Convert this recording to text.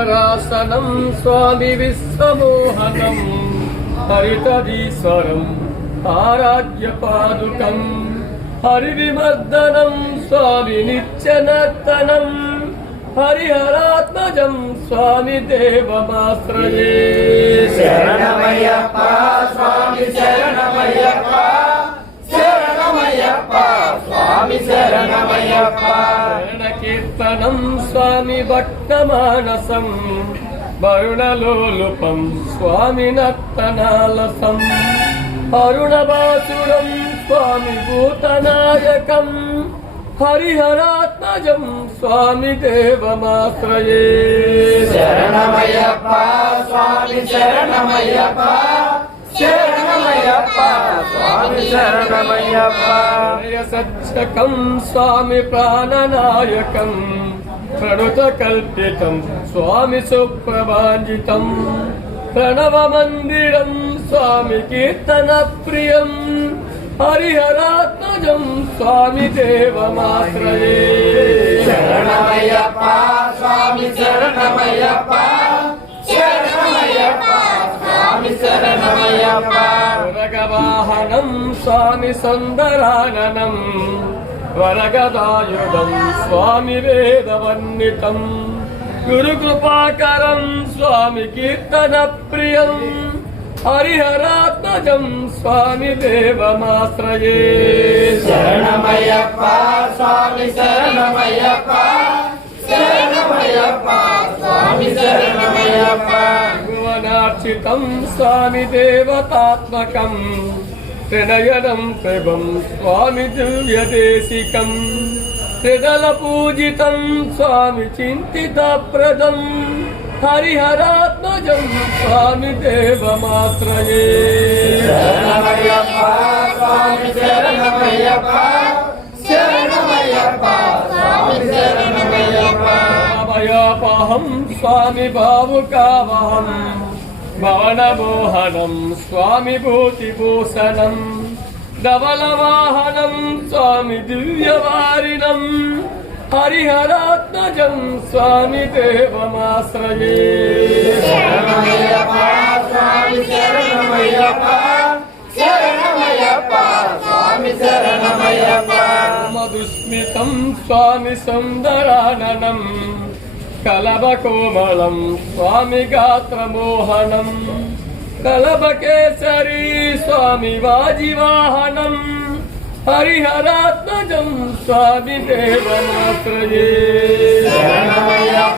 పీతాంబరాసనం స్వామి విశ్వమోహనం హరితదీశ్వరం ఆరాధ్య పాదుకం హరివిమర్దనం స్వామి నిత్యనర్తనం హరిహరాత్మజం స్వామి దేవమాశ్రయే. శరణమయ్యప్ప స్వామి శరణమయ్యప్ప శరణమయ్యప్ప స్వామి శరణమయ్యప్ప. శరణ కీర్తనం స్వామి భక్తమానసం వరుణలోలుపం స్వామి నర్తనాలసం అరుణవాసురం స్వామి భూతనాయకం హరిహరాత్మజం స్వామి దేవమాశ్రయే. శరణమయ్యప్ప స్వామి శరణమయ్యప్ప శరణమయ్యప్ప స్వామి శరణమయ్యప్ప. సత్యకం స్వామి ప్రాణనాయకం ప్రణుత కల్పితం స్వామి సుప్రభాంజితం ప్రణవ మందిరం స్వామి కీర్తన ప్రియం హరిహరాత్మజం స్వామి దేవమాశ్రయే. శరణమయ్యప్ప స్వామి శరణమయ్యప్ప శరణమయ్యప్ప స్వామి శరణమయ్యప్ప. వరగవాహనం స్వామి సుందరాననం వరగదాయుధం స్వామి వేదవర్ణితం గురుకృపాకరం స్వామి కీర్తన ప్రియం హరిహరాత్మజం స్వామి దేవమాశ్రయే. శరణమయ్యప్ప స్వామి శరణమయ్యప్ప శరణమయ్యప్ప స్వామి శరణమయ్యప్ప. భువనార్చితం స్వామి దేవతాత్మకం త్రినయనం ప్రభం స్వామి దివ్యదేశికం త్రిదల పూజితం స్వామి చింతితప్రదం హరిహరాత్మజం స్వామి దేవమాశ్రయే. శరణమయ్యప్ప స్వామి శరణమయ్యప్ప శరణమయ్యప్ప స్వామి శరణమయ్యప్ప. భయాపహం స్వామి భావుకావహం భవనమోహనం స్వామి భూతిభూషణం ధవలవాహనం స్వామి దివ్యవారిణం హరిహరాత్మజం స్వామి దేవమాశ్రయే. శరణమయ్యప్ప స్వామి శరణమయ్యప్ప శరణమయ్యప్ప స్వామి శరణమయ్యప్ప. మధుస్మితం స్వామి సుందరాననం కలభకోమళం స్వామి గాత్రమోహనం కలభకేసరీ స్వామి వాజివాహనం హరిహరాత్మజం స్వామి దేవమాశ్రయే. శరణమయ్యప్ప